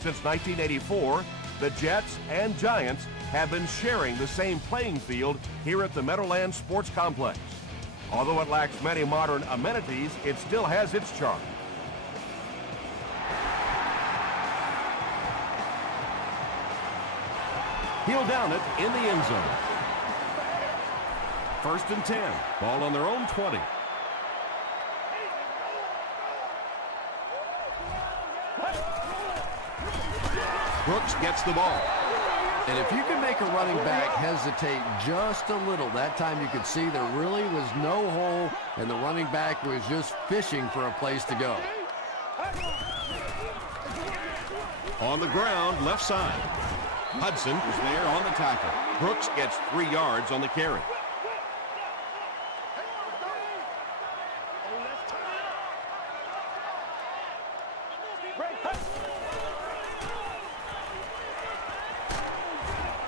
Since 1984, the Jets and Giants have been sharing the same playing field here at the Meadowlands Sports Complex. Although it lacks many modern amenities, it still has its charm. He'll down it in the end zone. 1st and 10. Ball on their own 20. Brooks gets the ball. And if you can make a running back hesitate just a little, that time you could see there really was no hole and the running back was just fishing for a place to go. On the ground, left side. Hudson is there on the tackle. Brooks gets 3 yards on the carry.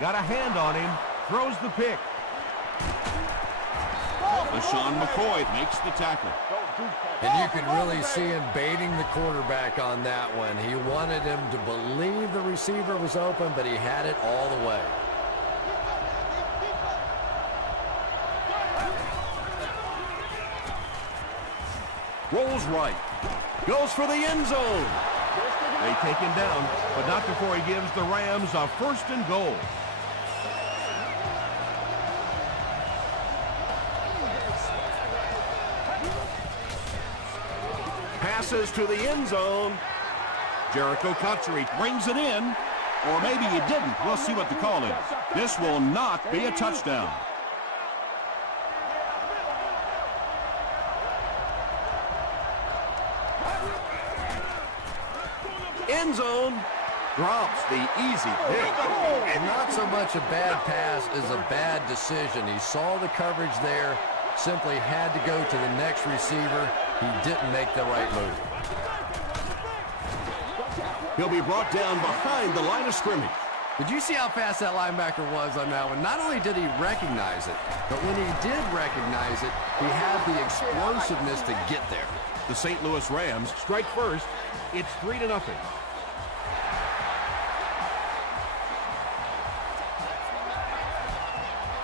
Got a hand on him, throws the pick. LaShawn McCoy makes the tackle. And you could really see him baiting the quarterback on that one. He wanted him to believe the receiver was open, but he had it all the way. Rolls right. Goes for the end zone. They take him down, but not before he gives the Rams a 1st and goal. Passes to the end zone. Jericho Cotchery brings it in. Or maybe he didn't. We'll see what the call is. This will not be a touchdown. End zone. Drops the easy pick. And not so much a bad pass as a bad decision. He saw the coverage there, simply had to go to the next receiver. He didn't make the right move. He'll be brought down behind the line of scrimmage. Did you see how fast that linebacker was on that one? Not only did he recognize it, but when he did recognize it, he had the explosiveness to get there. The St. Louis Rams strike first. It's 3-0.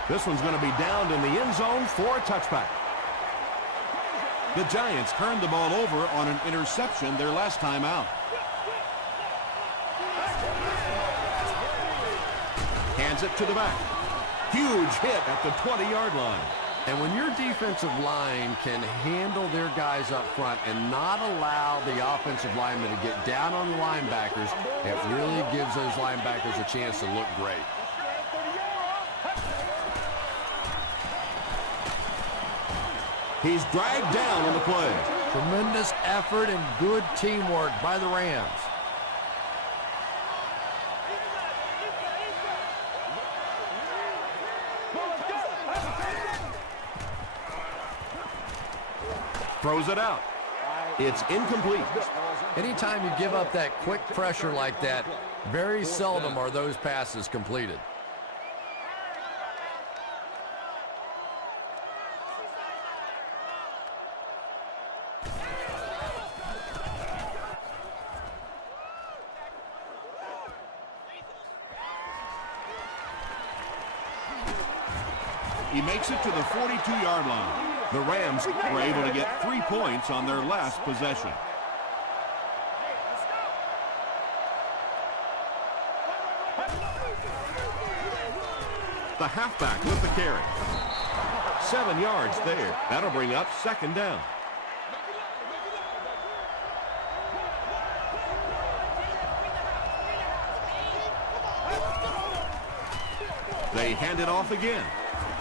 This one's going to be downed in the end zone for a touchback. The Giants turned the ball over on an interception their last time out. Hands it to the back. Huge hit at the 20-yard line. And when your defensive line can handle their guys up front and not allow the offensive linemen to get down on the linebackers, it really gives those linebackers a chance to look great. He's dragged down on the play. Tremendous effort and good teamwork by the Rams. Throws it out. It's incomplete. Anytime you give up that quick pressure like that, very seldom are those passes completed. He makes it to the 42-yard line. The Rams were able to get 3 points on their last possession. The halfback with the carry. 7 yards there. That'll bring up 2nd down. They hand it off again.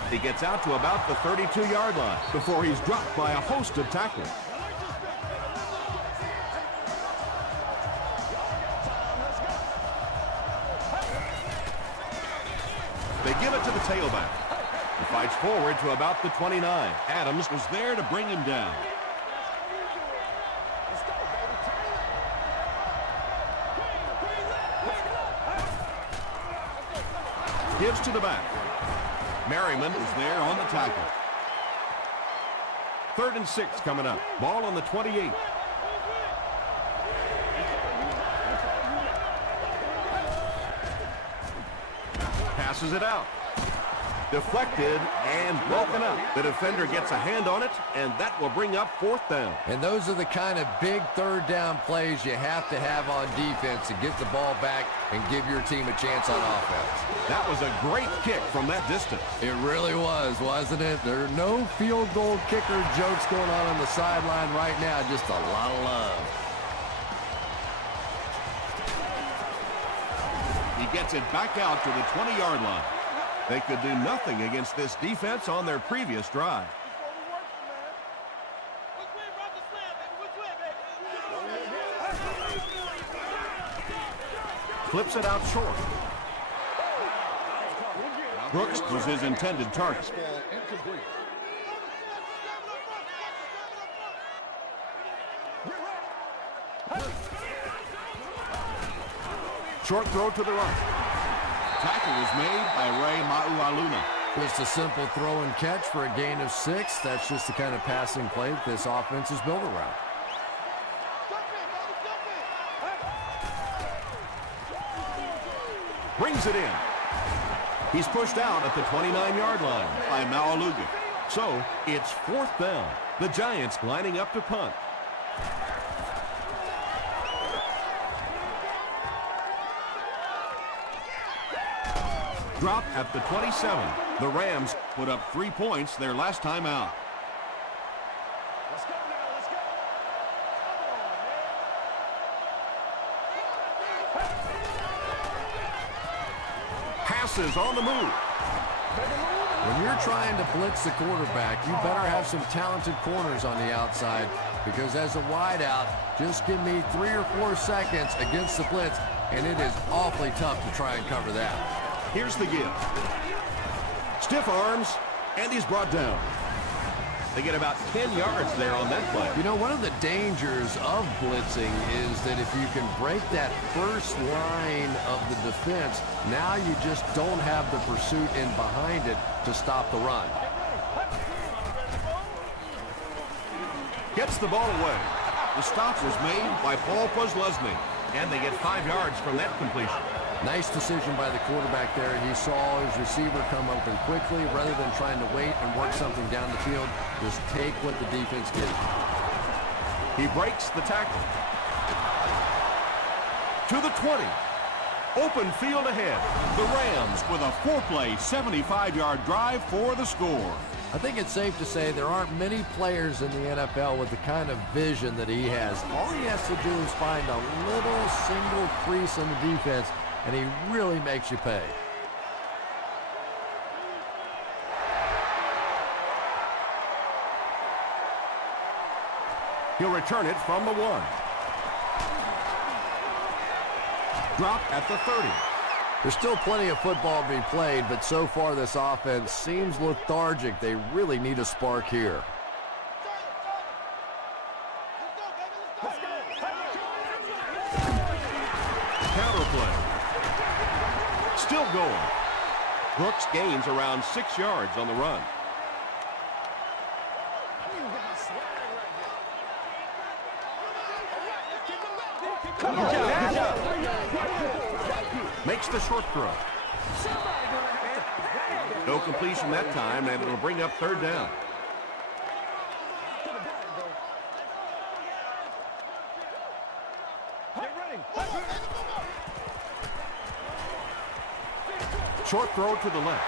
He gets out to about the 32-yard line before he's dropped by a host of tacklers. They give it to the tailback. He fights forward to about the 29. Adams was there to bring him down. Gives to the back. Merriman is there on the tackle. 3rd and 6 coming up. Ball on the 28. passes it out. Deflected and broken up. The defender gets a hand on it, and that will bring up 4th down. And those are the kind of big 3rd down plays you have to have on defense to get the ball back and give your team a chance on offense. That was a great kick from that distance. It really was, wasn't it? There are no field goal kicker jokes going on the sideline right now. Just a lot of love. He gets it back out to the 20-yard line. They could do nothing against this defense on their previous drive. Flips it out short. Brooks was his intended target. Short throw to the right. Tackle was made by Ray Maualuna. Just a simple throw and catch for a gain of 6. That's just the kind of passing play that this offense is built around. Brings it in. He's pushed out at the 29-yard line by Maualuga. So it's 4th down. The Giants lining up to punt. Drop at the 27. The Rams put up 3 points their last time out. Let's go now, let's go. Passes on the move. When you're trying to blitz the quarterback, you better have some talented corners on the outside, because as a wideout, just give me 3 or 4 seconds against the blitz, and it is awfully tough to try and cover that. Here's the give. Stiff arms, and he's brought down. They get about 10 yards there on that play. You know, one of the dangers of blitzing is that if you can break that first line of the defense, now you just don't have the pursuit in behind it to stop the run. Gets the ball away. The stop was made by Paul Posluszny, and they get 5 yards from that completion. Nice decision by the quarterback there. He saw his receiver come open quickly. Rather than trying to wait and work something down the field, just take what the defense gives you. He breaks the tackle. To the 20. Open field ahead. The Rams with a 4-play, 75-yard drive for the score. I think it's safe to say there aren't many players in the NFL with the kind of vision that he has. All he has to do is find a little single crease in the defense, and he really makes you pay. He'll return it from the 1. Drop at the 30. There's still plenty of football to be played, but so far this offense seems lethargic. They really need a spark here. Counter play. Still going. Brooks gains around 6 yards on the run. Good job. Makes the short throw. No completion that time, and it'll bring up 3rd down. Short throw to the left.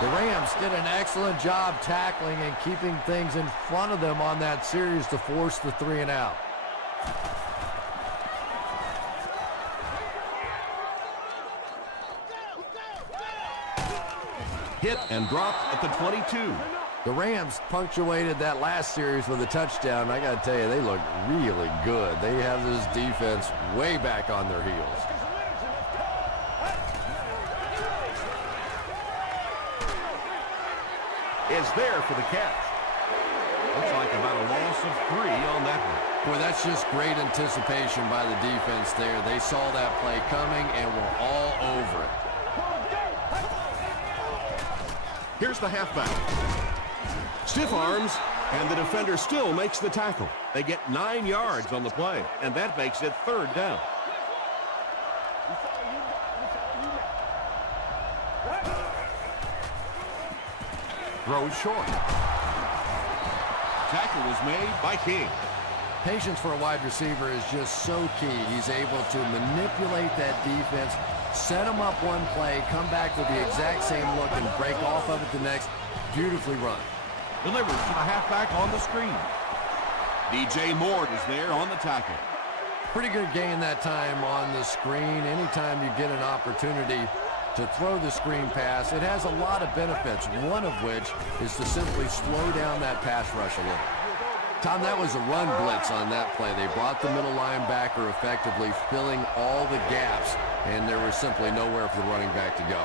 The Rams did an excellent job tackling and keeping things in front of them on that series to force the 3 and out. Hit and dropped at the 22. The Rams punctuated that last series with a touchdown. I got to tell you, they look really good. They have this defense way back on their heels. Is there for the catch. Looks like about a loss of 3 on that one. Boy, that's just great anticipation by the defense there. They saw that play coming and were all over it. Here's the halfback. Stiff arms, and the defender still makes the tackle. They get 9 yards on the play, and that makes it 3rd down. Throws short. Tackle was made by King. Patience for a wide receiver is just so key. He's able to manipulate that defense, set them up one play, come back with the exact same look, and break off of it the next. Beautifully run. Delivers to the halfback on the screen. DJ Moore is there on the tackle. Pretty good gain that time on the screen. Anytime you get an opportunity to throw the screen pass, it has a lot of benefits, one of which is to simply slow down that pass rush a little. Tom, that was a run blitz on that play. They brought the middle linebacker effectively filling all the gaps, and there was simply nowhere for the running back to go.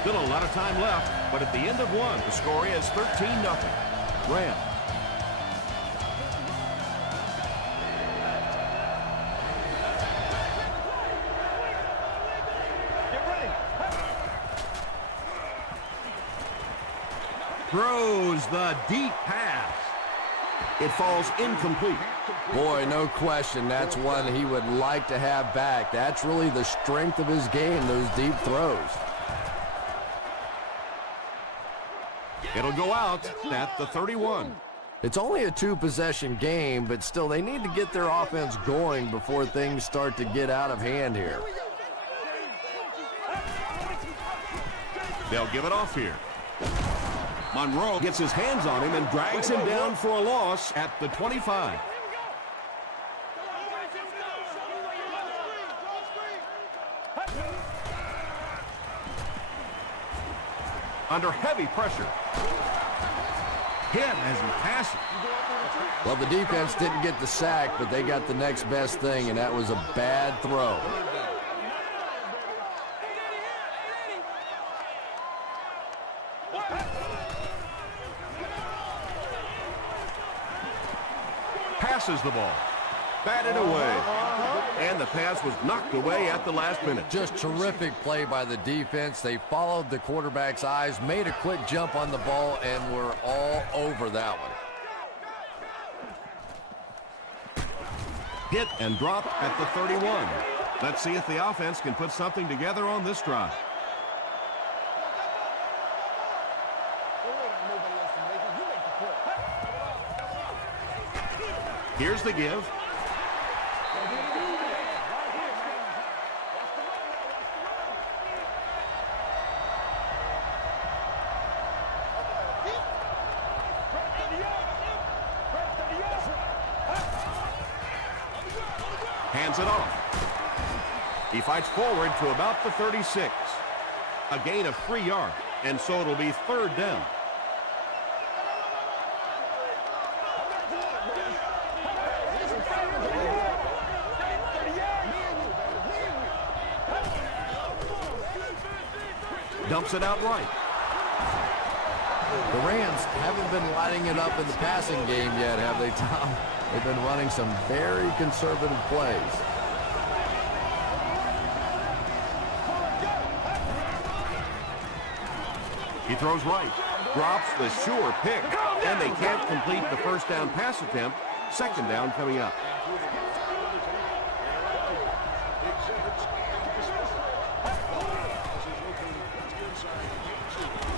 Still a lot of time left, but at the end of one, the score is 13-0. Rams. Throws the deep pass. It falls incomplete. Boy, no question, that's one he would like to have back. That's really the strength of his game, those deep throws. It'll go out at the 31. It's only a two-possession game, but still, they need to get their offense going before things start to get out of hand here. They'll give it off here. Monroe gets his hands on him and drags him down for a loss at the 25. Under heavy pressure. Hit as he passes. Well, the defense didn't get the sack, but they got the next best thing, and that was a bad throw. Passes the ball. Batted away. And the pass was knocked away at the last minute. Just terrific play by the defense. They followed the quarterback's eyes, made a quick jump on the ball, and were all over that one. Hit and drop at the 31. Let's see if the offense can put something together on this drive. Here's the give. Hands it off. He fights forward to about the 36. A gain of 3 yards, and so it'll be third down. Dumps it out right. The Rams haven't been lighting it up in the passing game yet, have they, Tom? They've been running some very conservative plays. He throws right. Drops the sure pick. And they can't complete the first down pass attempt. Second down coming up.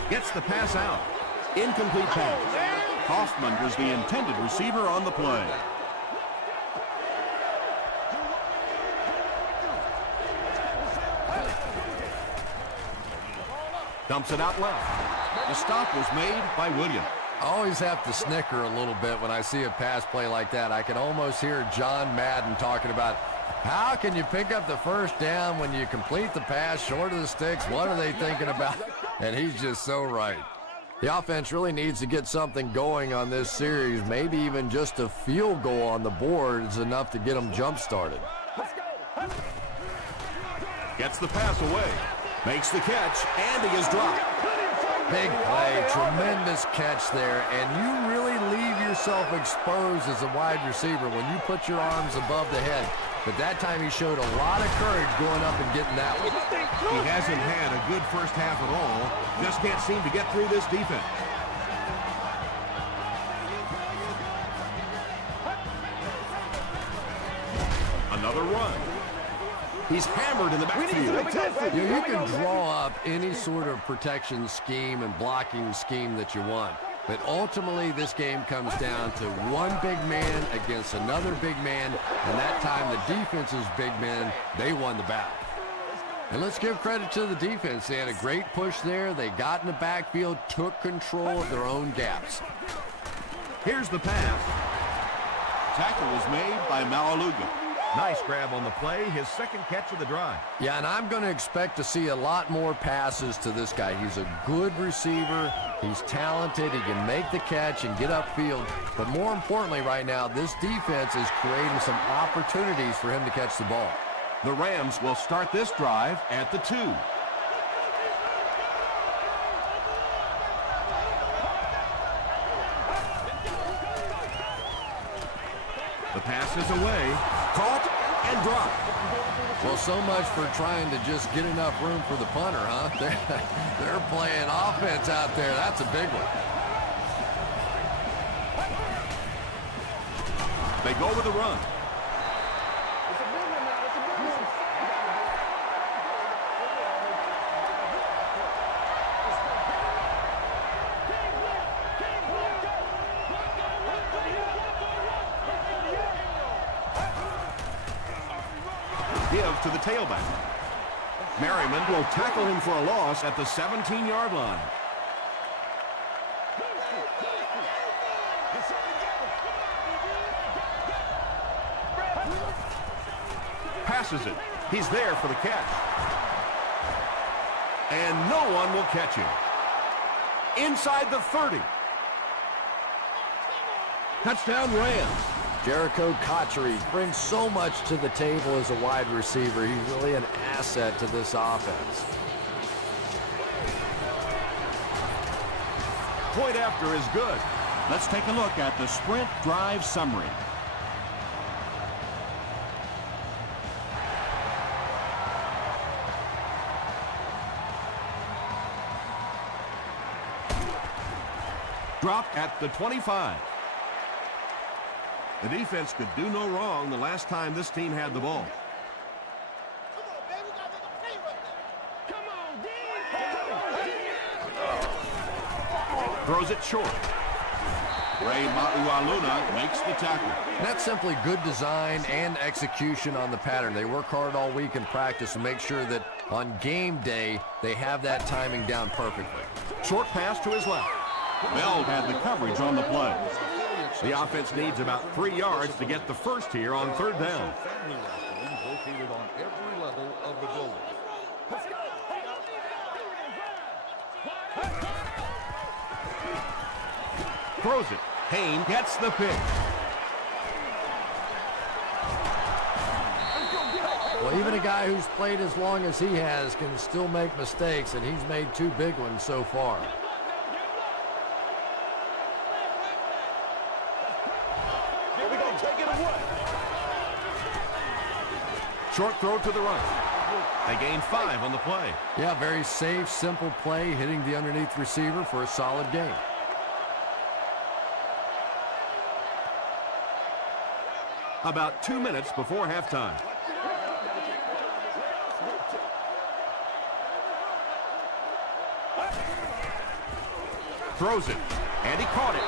Gets the pass out. Incomplete pass. Hoffman was the intended receiver on the play. Dumps it out left. The stop was made by Williams. I always have to snicker a little bit when I see a pass play like that. I can almost hear John Madden talking about, how can you pick up the first down when you complete the pass short of the sticks? What are they thinking about? And he's just so right. The offense really needs to get something going on this series. Maybe even just a field goal on the board is enough to get them jump-started. Gets the pass away. Makes the catch, and he is dropped. Big play, tremendous catch there, and you really leave yourself exposed as a wide receiver when you put your arms above the head. But that time he showed a lot of courage going up and getting that one. He hasn't had a good first half at all. Just can't seem to get through this defense. Another run. He's hammered in the backfield. You can draw up any sort of protection scheme and blocking scheme that you want. But ultimately, this game comes down to one big man against another big man. And that time, the defense's big men, they won the battle. And let's give credit to the defense. They had a great push there. They got in the backfield, took control of their own gaps. Here's the pass. Tackle was made by Malaluga. Nice grab on the play, his second catch of the drive. Yeah, and I'm going to expect to see a lot more passes to this guy. He's a good receiver. He's talented. He can make the catch and get upfield. But more importantly right now, this defense is creating some opportunities for him to catch the ball. The Rams will start this drive at the 2. The pass is away, caught and dropped. Well, so much for trying to just get enough room for the punter, huh? They're playing offense out there. That's a big one. They go with the run. Give to the tailback. Merriman will tackle him for a loss at the 17-yard line. Passes it. He's there for the catch. And no one will catch him. Inside the 30. Touchdown Rams. Jericho Cotchery brings so much to the table as a wide receiver. He's really an asset to this offense. Point after is good. Let's take a look at the sprint drive summary. Dropped at the 25. The defense could do no wrong the last time this team had the ball. Throws it short. Ray Maualuna makes the tackle. That's simply good design and execution on the pattern. They work hard all week in practice to make sure that on game day they have that timing down perfectly. Short pass to his left. Bell had the coverage on the play. The offense needs about 3 yards to get the first here on third down. Located on every level of the building. Throws it. Hayne gets the pick. Well, even a guy who's played as long as he has can still make mistakes, and he's made 2 big ones so far. Short throw to the right. They gain 5 on the play. Yeah, very safe, simple play, hitting the underneath receiver for a solid gain. About 2 minutes before halftime. Throws it, and he caught it.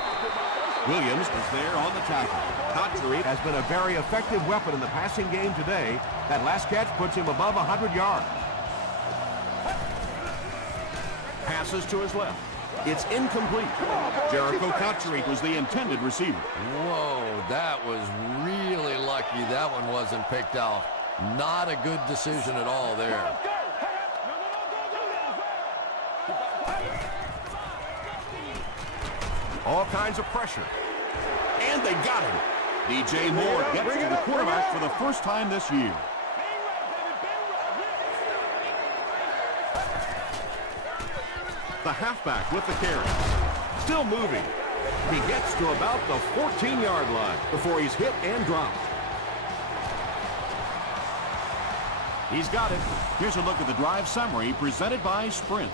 Williams is there on the tackle. Cotchery has been a very effective weapon in the passing game today. That last catch puts him above 100 yards. Passes to his left. It's incomplete. Jericho Cotchery was the intended receiver. Whoa, that was really lucky that one wasn't picked off. Not a good decision at all there. All kinds of pressure. And they got him. DJ Moore gets to the quarterback for the first time this year. The halfback with the carry. Still moving. He gets to about the 14-yard line before he's hit and dropped. He's got it. Here's a look at the drive summary presented by Sprint.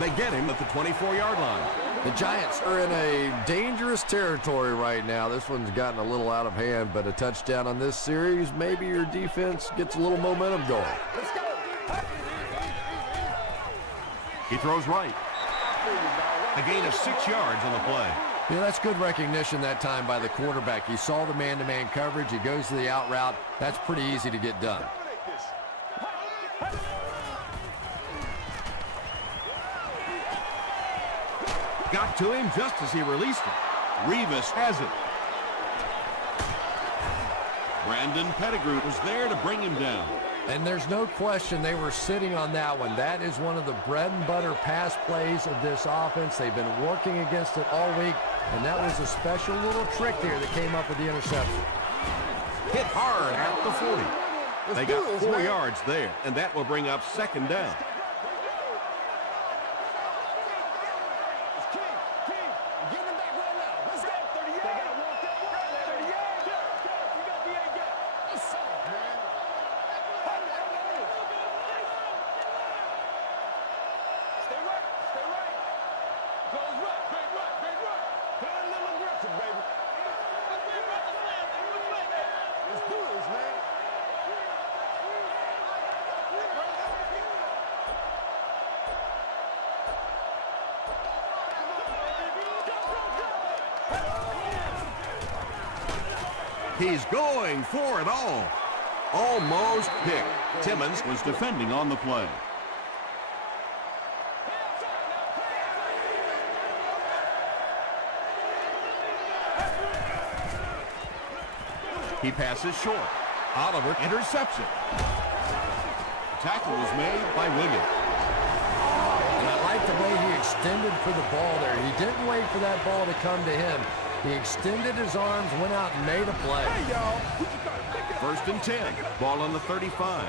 They get him at the 24-yard line. The Giants are in a dangerous territory right now. This one's gotten a little out of hand, but a touchdown on this series, maybe your defense gets a little momentum going. He throws right. A gain of 6 yards on the play. Yeah, that's good recognition that time by the quarterback. He saw the man-to-man coverage. He goes to the out route. That's pretty easy to get done. Got to him just as he released it. Revis has it. Brandon Pettigrew was there to bring him down. And there's no question they were sitting on that one. That is one of the bread and butter pass plays of this offense. They've been working against it all week, and that was a special little trick there that came up with the interception. Hit hard at the 40. They got 4 yards there, and that will bring up 2nd down. He's going for it all. Almost picked. Timmons was defending on the play. He passes short. Oliver interception. Tackle was made by Williams. And I like the way he extended for the ball there. He didn't wait for that ball to come to him. He extended his arms, went out and made a play. Hey, y'all. 1st and 10. Ball on the 35.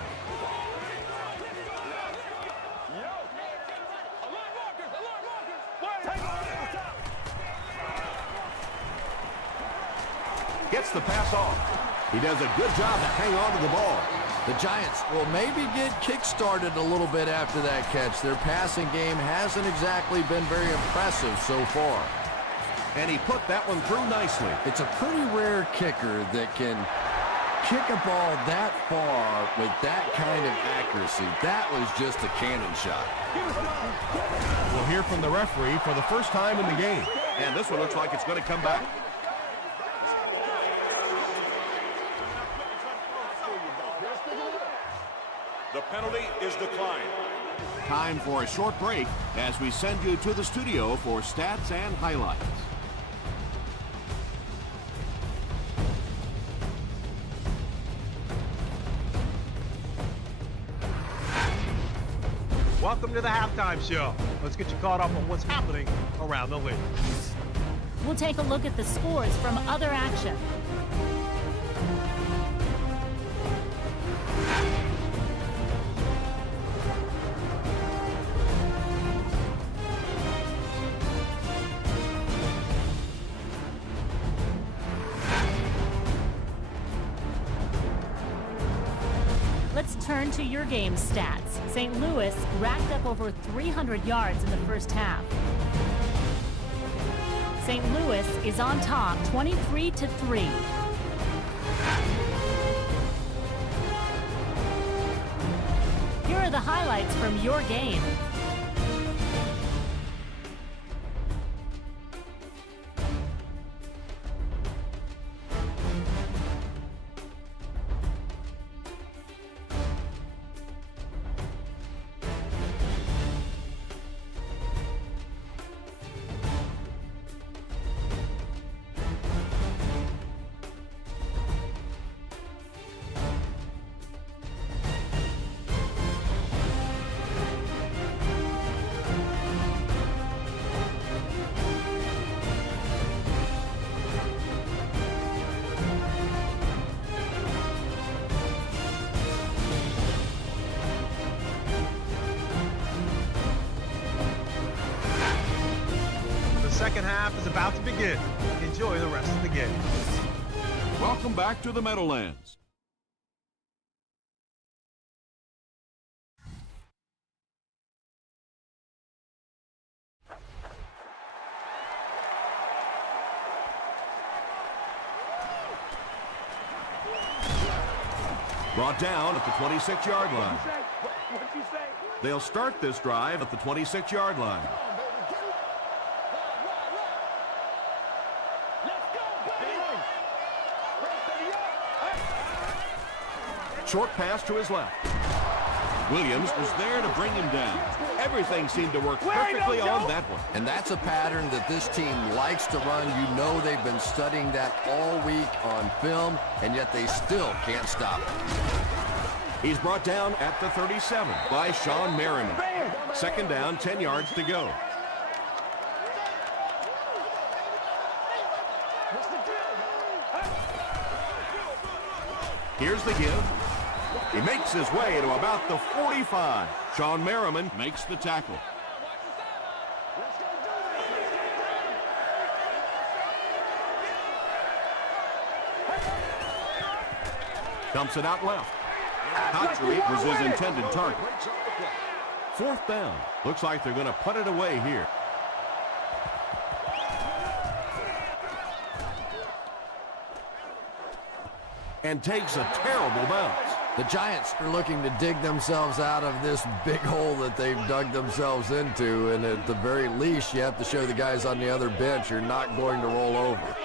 Gets the pass off. He does a good job to hang on to the ball. The Giants will maybe get kick-started a little bit after that catch. Their passing game hasn't exactly been very impressive so far. And he put that one through nicely. It's a pretty rare kicker that can kick a ball that far with that kind of accuracy. That was just a cannon shot. We'll hear from the referee for the first time in the game. And this one looks like it's going to come back. The penalty is declined. Time for a short break as we send you to the studio for stats and highlights. Welcome to the halftime show. Let's get you caught up on what's happening around the league. We'll take a look at the scores from other action. Let's turn to your game stats. St. Louis racked up over 300 yards in the first half. St. Louis is on top 23-3. Here are the highlights from your game. The second half is about to begin. Enjoy the rest of the game. Welcome back to the Meadowlands. Brought down at the 26-yard line. They'll start this drive at the 26-yard line. Short pass to his left. Williams was there to bring him down. Everything seemed to work perfectly on that one. And that's a pattern that this team likes to run. You know they've been studying that all week on film, and yet they still can't stop it. He's brought down at the 37 by Sean Merriman. Second down, 10 yards to go. Here's the give. He makes his way to about the 45. Sean Merriman Makes the tackle. dumps it out left. Cotchery was his intended target. Fourth down. Looks like they're going to put it away here. And takes a terrible bounce. The Giants are looking to dig themselves out of this big hole that they've dug themselves into, and at the very least, you have to show the guys on the other bench you're not going to roll over.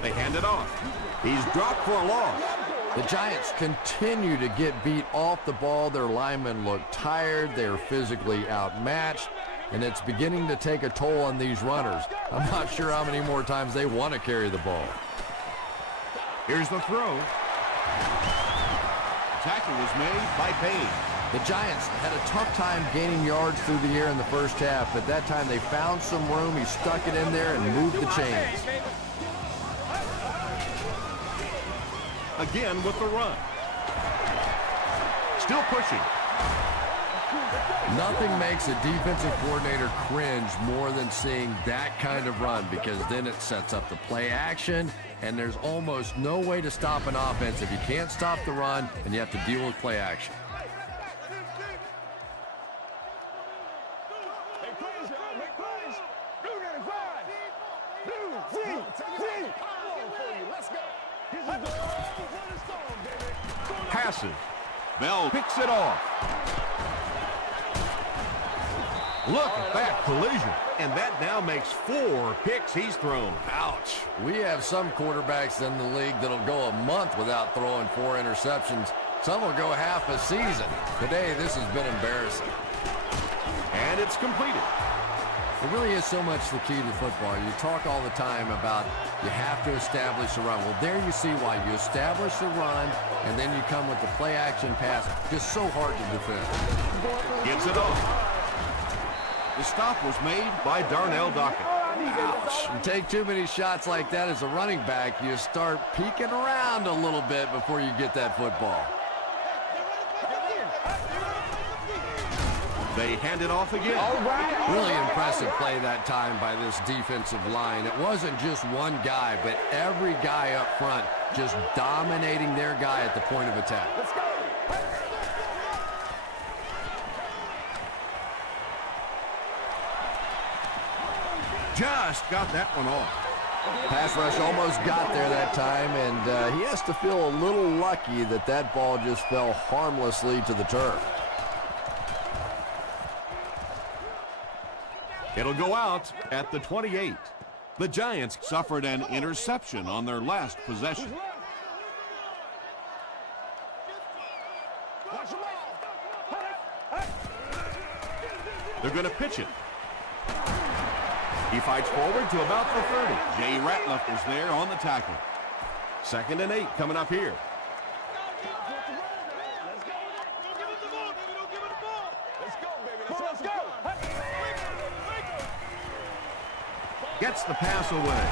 They hand it off. He's dropped for a loss. The Giants continue to get beat off the ball. Their linemen look tired. They're physically outmatched, and it's beginning to take a toll on these runners. I'm not sure how many more times they want to carry the ball. Here's the throw. Tackle was made by Payne. The Giants had a tough time gaining yards through the air in the first half, but that time they found some room. He stuck it in there and moved the chains. Again with the run. Still pushing. Nothing makes a defensive coordinator cringe more than seeing that kind of run, because then it sets up the play action, and there's almost no way to stop an offense if you can't stop the run and you have to deal with play action. Passes. Bell picks it off. Look at that collision. And that now makes 4 picks he's thrown. Ouch. We have some quarterbacks in the league that'll go a month without throwing 4 interceptions. Some will go half a season. Today, this has been embarrassing. And it's completed. It really is so much the key to football. You talk all the time about you have to establish a run. Well, there you see why. You establish the run, and then you come with the play-action pass. Just so hard to defend. Gets it off. The stop was made by Darnell Dockett. Ouch. You take too many shots like that as a running back, you start peeking around a little bit before you get that football. They hand it off again. Really impressive play that time by this defensive line. It wasn't just one guy, but every guy up front just dominating their guy at the point of attack. Just got that one off. Pass rush almost got there that time, and he has to feel a little lucky that that ball just fell harmlessly to the turf. It'll go out at the 28. The Giants Suffered an interception on their last possession. They're going to pitch it. He fights forward to about the 30. Jay Ratliff was there on the tackle. 2nd and 8 coming up here. Gets the pass away.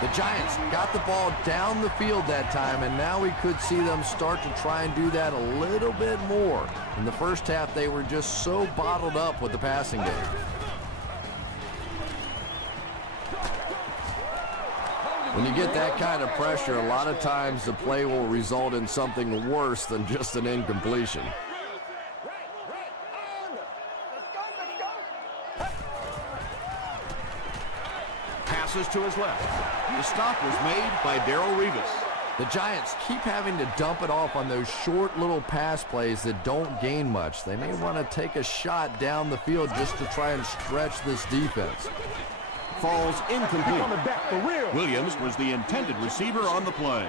The Giants got the ball down the field that time, and now we could see them start to try and do that a little bit more. In the first half, they were just so bottled up with the passing game. When you get that kind of pressure, a lot of times the play will result in something worse than just an incompletion. passes to his left. The stop was made by Darrelle Revis. The Giants keep having to dump it off on those short little pass plays that don't gain much. They may want to take a shot down the field just to try and stretch this defense. Falls incomplete. Williams was the intended receiver on the play.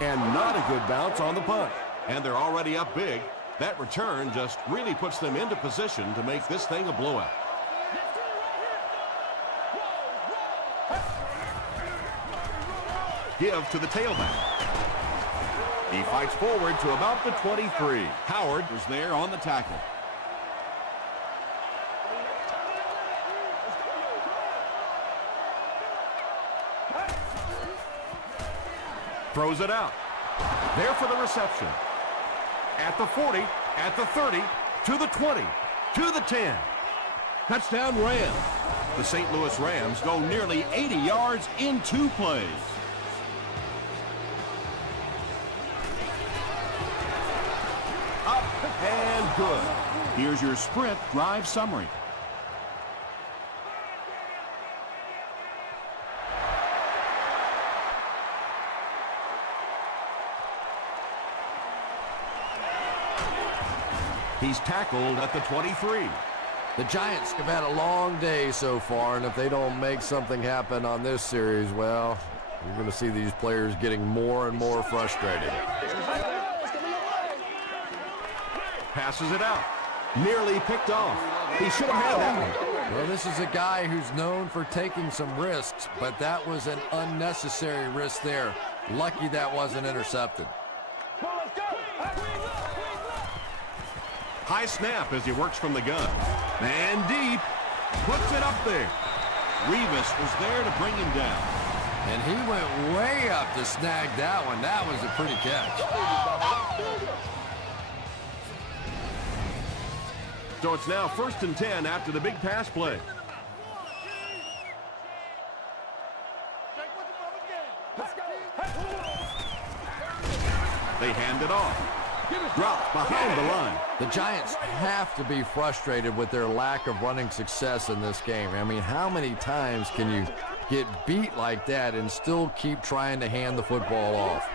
And not a good bounce on the punt. And they're already up big. That return just really puts them into position to make this thing a blowout. Give to the tailback. He fights forward to about the 23. Howard was there on the tackle. Throws it out. There for the reception. At the 40, at the 30, to the 20, to the 10. Touchdown Rams. The St. Louis Rams go nearly 80 yards in 2 plays. Up and good. Here's your sprint drive summary. He's tackled at the 23. The Giants have had a long day so far, and if they don't make something happen on this series, well, you're going to see these players getting more and more frustrated. Passes it out. Nearly picked off. He should have had that one. Well, this is a guy who's known for taking some risks, but that was an unnecessary risk there. Lucky that wasn't intercepted. High snap as he works from the gun. And deep. Puts it up there. Revis was there to bring him down. And he went way up to snag that one. That was a pretty catch. So it's now 1st and 10 after the big pass play. They hand it off. Dropped behind the line. The Giants have to be frustrated with their lack of running success in this game. I mean, how many times can you get beat like that and still keep trying to hand the football off?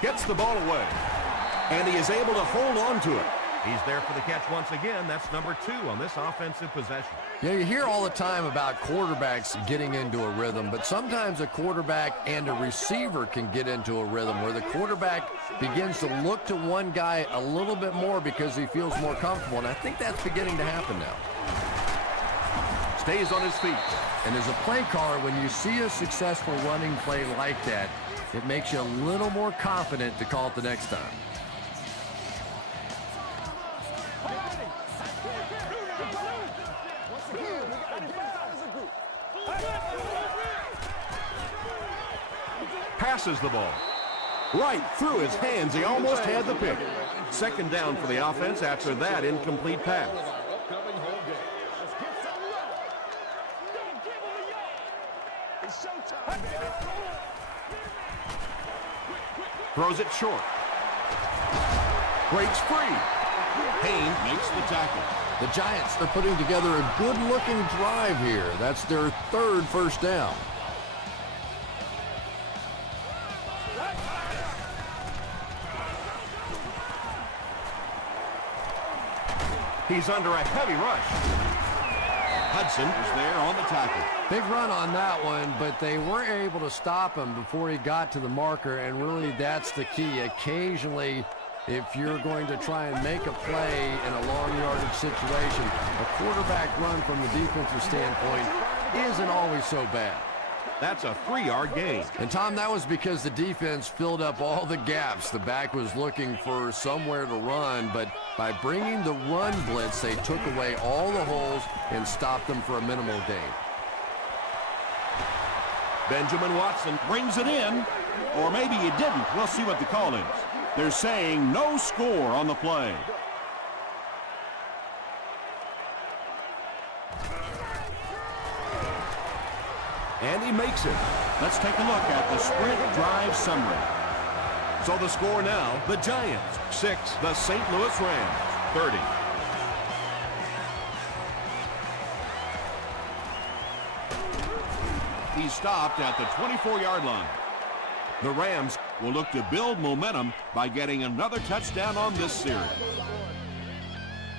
Gets the ball away. And he is able to hold on to it. He's there for the catch once again. That's number 2 on this offensive possession. Yeah, you hear all the time about quarterbacks getting into a rhythm, but sometimes a quarterback and a receiver can get into a rhythm where the quarterback begins to look to one guy a little bit more because he feels more comfortable, and I think that's beginning to happen now. Stays on his feet. And as a play caller, when you see a successful running play like that, it makes you a little more confident to call it the next time. Passes the ball. Right through his hands. He almost had the pick. 2nd down for the offense after that incomplete pass. Throws it short. Breaks free. Payne makes the tackle. The Giants are putting together a good-looking drive here. That's their 3rd first down. He's under a heavy rush. Hudson is there on the tackle. Big run on that one, but they weren't able to stop him before he got to the marker, and really that's the key. Occasionally, if you're going to try and make a play in a long yardage situation, a quarterback run from the defensive standpoint isn't always so bad. That's a 3-yard gain. And, Tom, that was because the defense filled up all the gaps. The back was looking for somewhere to run, but by bringing the run blitz, they took away all the holes and stopped them for a minimal gain. Benjamin Watson brings it in, or maybe he didn't. We'll see what the call is. They're saying no score on the play. And he makes it. Let's take a look at the sprint drive summary. So the score now, the Giants 6, the St. Louis Rams 30. He's stopped at the 24-yard line. The Rams will look to build momentum by getting another touchdown on this series.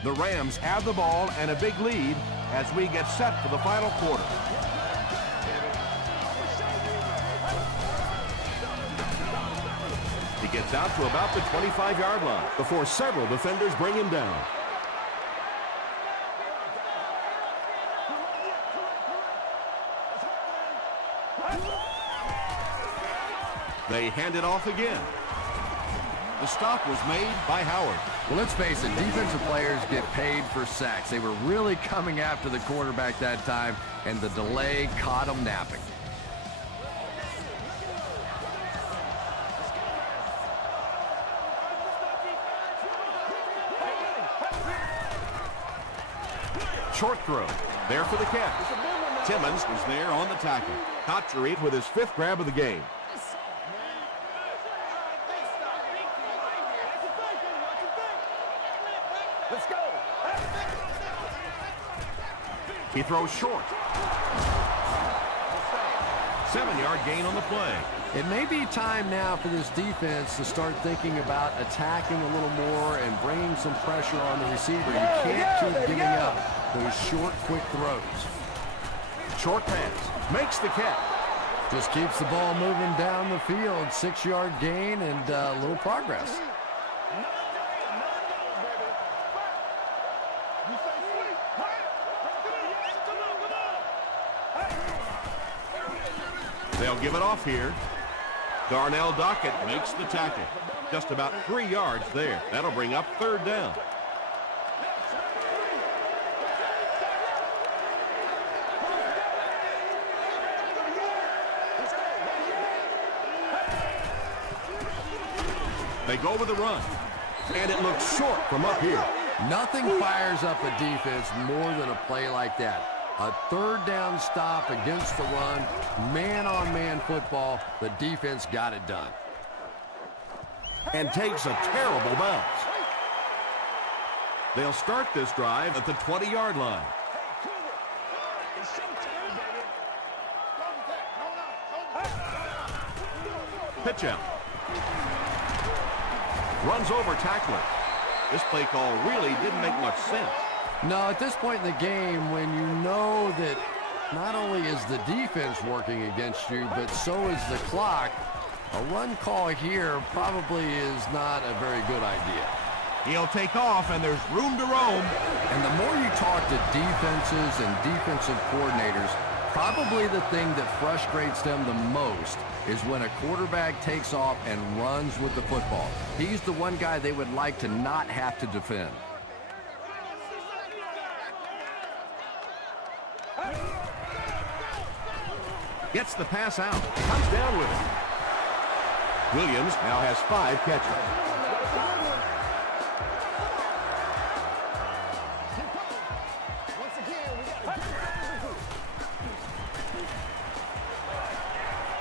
The Rams have the ball and a big lead as we get set for the final quarter. He gets out to about the 25-yard line before several defenders bring him down. They hand it off again. The stop was made by Howard. Well, let's face it, defensive players get paid for sacks. They were really coming after the quarterback that time, and the delay caught them napping. Short throw. There for the catch. Timmons was there on the tackle. Caught to read with his 5th grab of the game. Let's go. He throws short. 7-yard gain on the play. It may be time now for this defense to start thinking about attacking a little more and bringing some pressure on the receiver. You can't keep giving up those short, quick throws. Short pass. Makes the catch. Just keeps the ball moving down the field. 6-yard gain and a little progress. They'll give it off here. Darnell Dockett makes the tackle. Just about 3 yards there. That'll bring up 3rd down. They go with the run. And it looks short from up here. Nothing fires up a defense more than a play like that. A 3rd down stop against the run, man-on-man football. The defense got it done. And takes a terrible bounce. They'll start this drive at the 20-yard line. Pitch out. Runs over tackler. This play call really didn't make much sense. No, at this point in the game, when you know that not only is the defense working against you, but so is the clock, a run call here probably is not a very good idea. He'll take off, and there's room to roam. And the more you talk to defenses and defensive coordinators, probably the thing that frustrates them the most is when a quarterback takes off and runs with the football. He's the one guy they would like to not have to defend. Gets the pass out. Comes down with it. Williams now has 5 catches.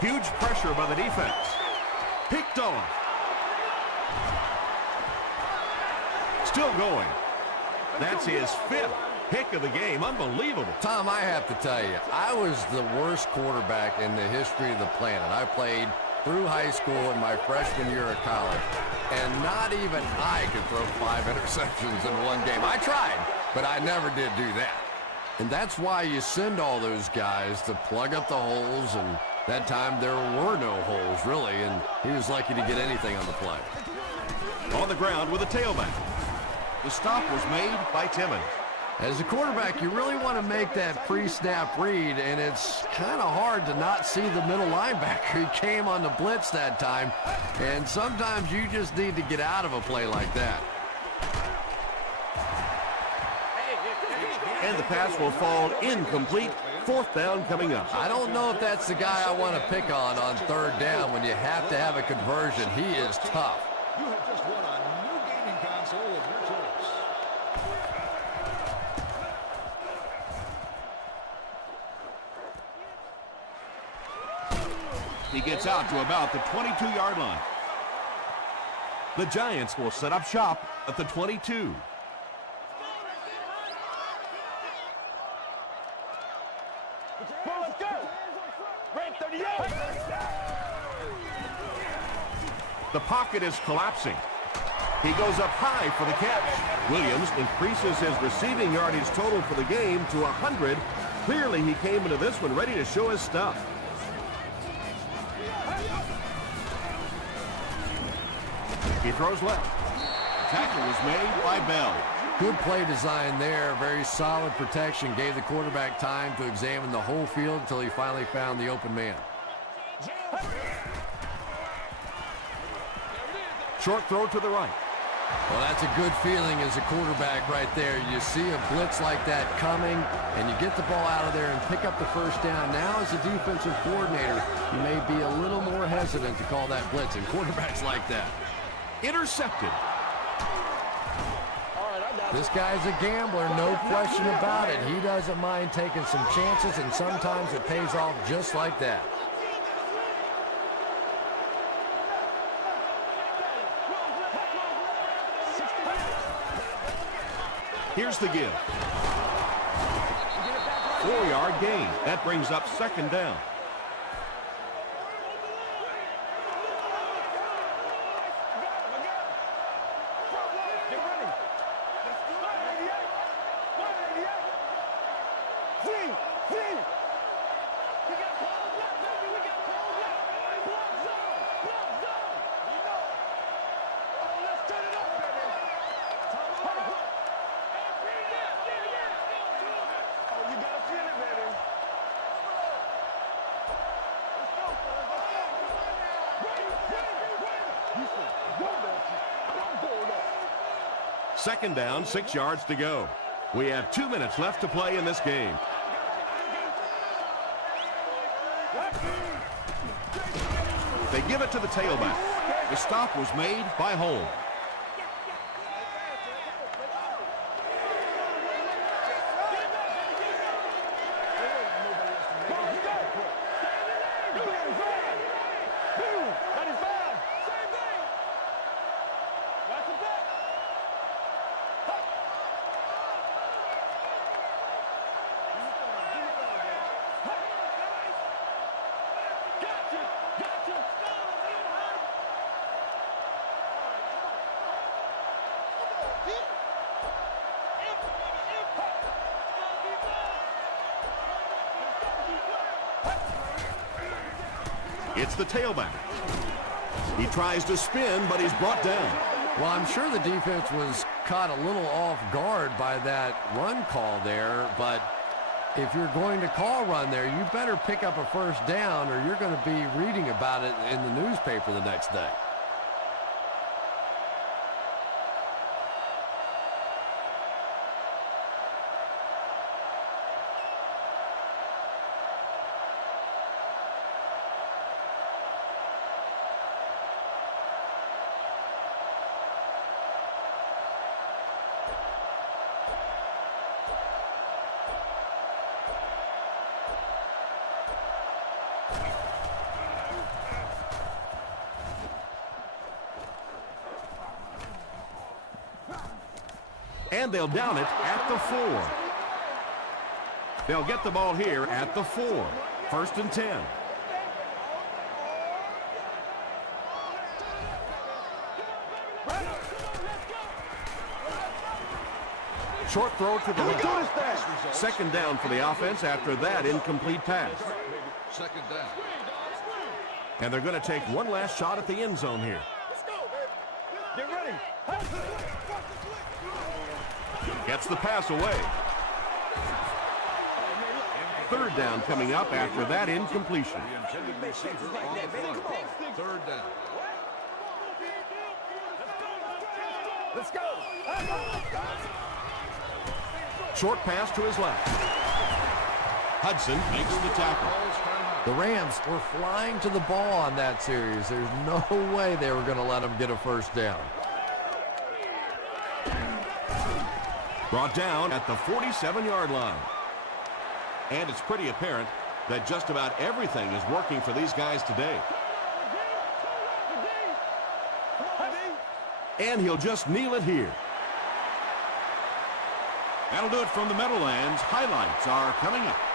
Huge pressure by the defense. Picked off. Still going. That's his 5th pick of the game. Unbelievable. Tom, I have to tell you, I was the worst quarterback in the history of the planet. I played through high school and my freshman year of college, and not even I could throw 5 interceptions in one game. I tried, but I never did do that. And that's why you send all those guys to plug up the holes, and that time there were no holes, really, and he was lucky to get anything on the play. On the ground with a tailback. The stop was made by Timmons. As a quarterback, you really want to make that pre-snap read, and it's kind of hard to not see the middle linebacker. He came on the blitz that time, and sometimes you just need to get out of a play like that. And the pass will fall incomplete. 4th down coming up. I don't know if that's the guy I want to pick on 3rd down when you have to have a conversion. He is tough. You have just won a new gaming console of your choice. He gets out to about the 22-yard line. The Giants will set up shop at the 22. The pocket is collapsing. He goes up high for the catch. Williams increases his receiving yardage total for the game to 100. Clearly, he came into this one ready to show his stuff. He throws left. Tackle was made by Bell. Good play design there. Very solid protection. Gave the quarterback time to examine the whole field until he finally found the open man. Short throw to the right. Well, that's a good feeling as a quarterback right there. You see a blitz like that coming, and you get the ball out of there and pick up the first down. Now, as a defensive coordinator, you may be a little more hesitant to call that blitz, and quarterbacks like that. Intercepted. This guy's a gambler, no question about it. He doesn't mind taking some chances, and sometimes it pays off just like that. Here's the give. 4-yard gain. That brings up second down. Second down, 6 yards to go. We have 2 minutes left to play in this game. They give it to the tailback. The stop was made by Holmes. It's the tailback. He tries to spin, but he's brought down. Well, I'm sure the defense was caught a little off guard by that run call there, but if you're going to call run there, you better pick up a first down or you're going to be reading about it in the newspaper the next day. And they'll down it at the 4. They'll get the ball here at the 4. First and 10. Short throw to the left. Second down for the offense after that incomplete pass. Second down. And they're going to take one last shot at the end zone here. Get ready. Gets the pass away. Third down coming up after that incompletion. The intended receiver on the front. Third down. Let's go. Short pass to his left. Hudson makes the tackle. The Rams were flying to the ball on that series. There's no way they were going to let them get a first down. Brought down at the 47-yard line. And it's pretty apparent that just about everything is working for these guys today. And he'll just kneel it here. That'll do it from the Meadowlands. Highlights are coming up.